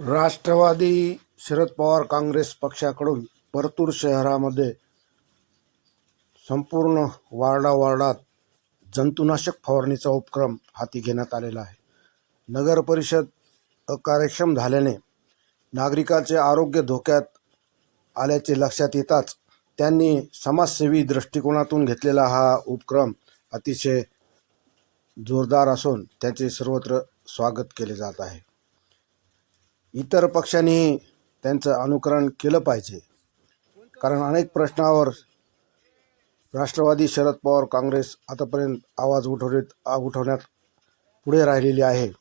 राष्ट्रवादी शरद पवार काँग्रेस पक्षाकडून परतूर शहरामध्ये संपूर्ण वार्डावार्डात जंतुनाशक फवारणीचा उपक्रम हाती घेण्यात आलेला आहे. नगर परिषद अकार्यक्षम झाल्याने नागरिकांचे आरोग्य धोक्यात आल्याचे लक्षात येताच त्यांनी समाजसेवी दृष्टिकोनातून घेतलेला हा उपक्रम अतिशय जोरदार असून त्याचे सर्वत्र स्वागत केले जात आहे. इतर पक्षांनीही त्यांचं अनुकरण केलं पाहिजे. कारण अनेक प्रश्नावर राष्ट्रवादी शरद पवार काँग्रेस आतापर्यंत आवाज उठवण्यात उठवण्यात पुढे राहिलेली आहे.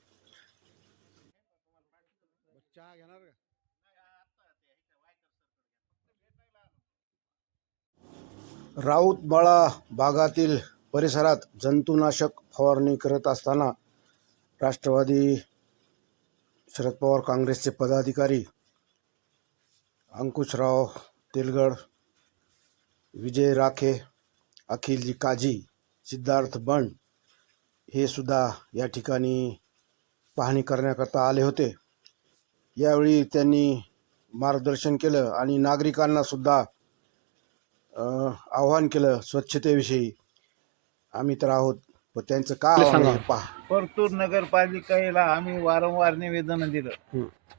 राऊतबाळा भागातील परिसरात जंतुनाशक फवारणी करत असताना राष्ट्रवादी शरद पवार काँग्रेसचे पदाधिकारी अंकुशराव तेलगड विजय राखे अखिलजी काजी सिद्धार्थ बंड हे सुद्धा या ठिकाणी पाहणी करण्याकरता आले होते. यावेळी त्यांनी मार्गदर्शन केलं आणि नागरिकांना सुद्धा आव्हान केलं स्वच्छतेविषयी. आम्ही तर आहोत व त्यांचं काय आव्हान आहे पहा. परतूर नगरपालिकेला आम्ही वारंवार निवेदन दिलं.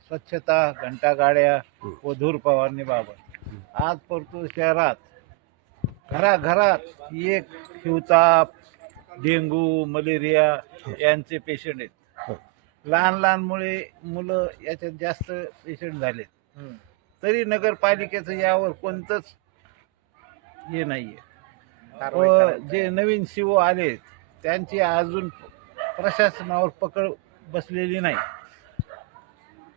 स्वच्छता घंटा गाड्या हं. व धूर फवारणीबाबत आज परतूर शहरात घराघरात एक हिवताप डेंगू मलेरिया यांचे पेशंट आहेत. लहान लहान मुळे मुलं याच्यात जास्त पेशंट झालेत. तरी नगरपालिकेचं यावर कोणतंच हे नाहीये. व जे नवीन सीओ आले त्यांची अजून प्रशासनावर पकड बसलेली नाही.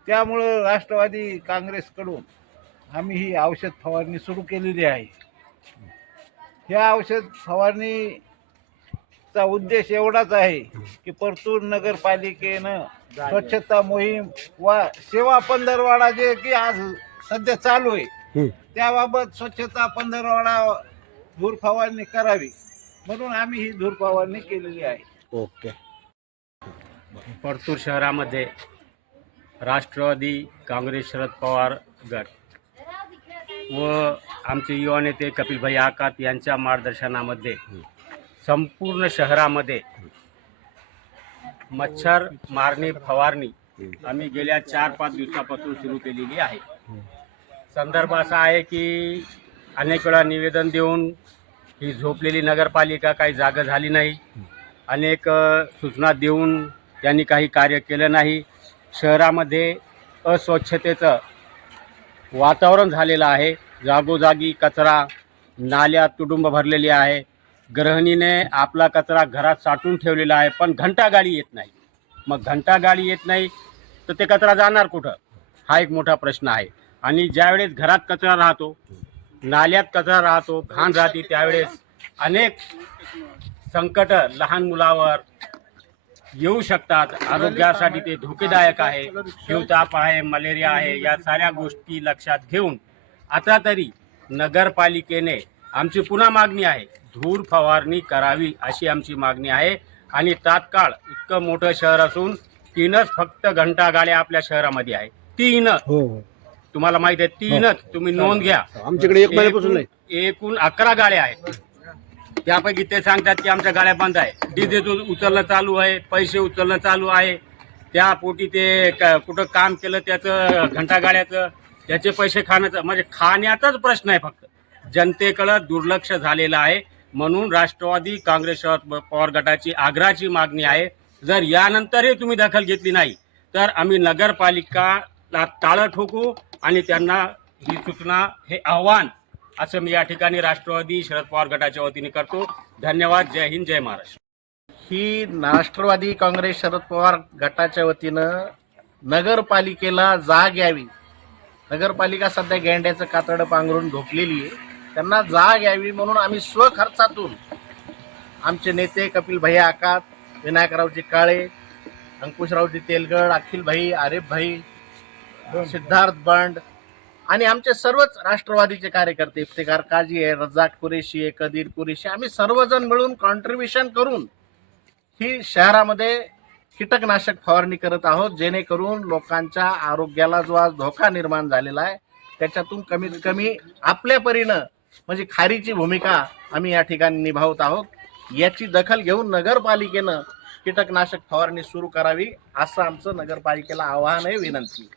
त्यामुळं राष्ट्रवादी काँग्रेसकडून आम्ही ही औषध फवारणी सुरू केलेली आहे. ह्या औषध फवारणीचा उद्देश एवढाच आहे की परतूर नगरपालिकेनं स्वच्छता मोहीम व सेवा पंधरवाडा जे की आज सध्या चालू आहे. त्याबाबत स्वच्छता पंधरवाडा धूर फवारणी करावी. म्हणून आम्ही ही धूर फवारणी केलेली आहे. ओके. परतूर शहरामध्ये राष्ट्रवादी काँग्रेस शरद पवार गट व आमचे युवा नेते कपिलभाई आकात यांच्या मार्गदर्शनामध्ये संपूर्ण शहरामध्ये मच्छर मारणी फवारणी आम्ही गेल्या चार पाच दिवसापासून सुरू केलेली आहे. संदर्भ असा आहे की अनेक वेळा निवेदन देऊन ही झोपलेली नगरपालिका काही जागा झाली नाही. अनेक सूचना देऊन त्यांनी काही कार्य केलं नाही. शहरामध्ये अस्वच्छतेचं वातावरण झालेलं आहे. जागोजागी कचरा नाल्या तुडुंब भरलेली आहे. गृहिणीने आपला कचरा घरात साठवून ठेवलेला आहे पण घंटा गाडी येत नाही. मग घंटा गाडी येत नाही तर ते कचरा जाणार कुठं? हा एक मोठा प्रश्न आहे. आणि ज्यावेळेस घरात कचरा राहतो नाल्यात कचरा राहतो घाण राहते त्यावेळेस. अनेक संकट लहान मुलावर येऊ शकतात. आरोग्यासाठी ते धोकेदायक आहे. हिवताप आहे मलेरिया आहे या साऱ्या गोष्टी लक्षात घेऊन आता तरी नगरपालिकेने आमची पुन्हा मागणी आहे. धूर फवारणी करावी अशी आमची मागणी आहे. आणि तात्काळ इतकं मोठं शहर असून तीनच फक्त घंटा गाड्या आपल्या शहरामध्ये आहे. तीन. हो. हो. तुम्हाला माहिती आहे तीनच तुम्ही नोंद घ्या. आमच्याकडे एक महिन्यापासून नाही. एकूण अकरा गाड्या आहेत. त्यापैकी ते सांगतात की आमच्या गाड्या बंद आहे डिझेल उचलणं चालू आहे पैसे उचलणं चालू आहे. त्या पोटी ते कुठं काम केलं त्याचं घंटा गाड्याचं त्याचे पैसे खाण्याचं. म्हणजे खाण्याचाच प्रश्न आहे फक्त. जनतेकडं दुर्लक्ष झालेलं आहे. म्हणून राष्ट्रवादी काँग्रेस पवार गटाची आग्रहाची मागणी आहे. जर यानंतरही तुम्ही दखल घेतली नाही तर आम्ही नगरपालिकाला टाळं ठोकू. आणि त्यांना ही सूचना हे आव्हान असं मी या ठिकाणी राष्ट्रवादी शरद पवार गटाच्या वतीने करतो. धन्यवाद. जय हिंद जय महाराष्ट्र. ही राष्ट्रवादी काँग्रेस शरद पवार गटाच्या वतीनं नगरपालिकेला जाग यावी. नगरपालिका सध्या गेंड्याचं कातडं पांघरून झोपलेली आहे. त्यांना जाग यावी म्हणून आम्ही स्वखर्चातून आमचे नेते कपिल भाई आकात विनायकरावजी काळे अंकुशरावजी तेलगड अखिलभाई आरिफभाई सिद्धार्थ बंड आणि आमचे सर्वच राष्ट्रवादीचे कार्यकर्ते इफ्तिकार काजी आहे रजाक कुरेशी आहे कदीर कुरेशी आम्ही सर्वजण मिळून कॉन्ट्रीब्युशन करून ही शहरामध्ये कीटकनाशक फवारणी करत आहोत जेणेकरून लोकांच्या आरोग्याला जो आज धोका निर्माण झालेला आहे त्याच्यातून कमीत कमी आपल्या परीनं म्हणजे खारीची भूमिका आम्ही या ठिकाणी निभावत आहोत. याची दखल घेऊन नगरपालिकेनं कीटकनाशक फवारणी सुरू करावी असं आमचं नगरपालिकेला आवाहन आहे विनंती.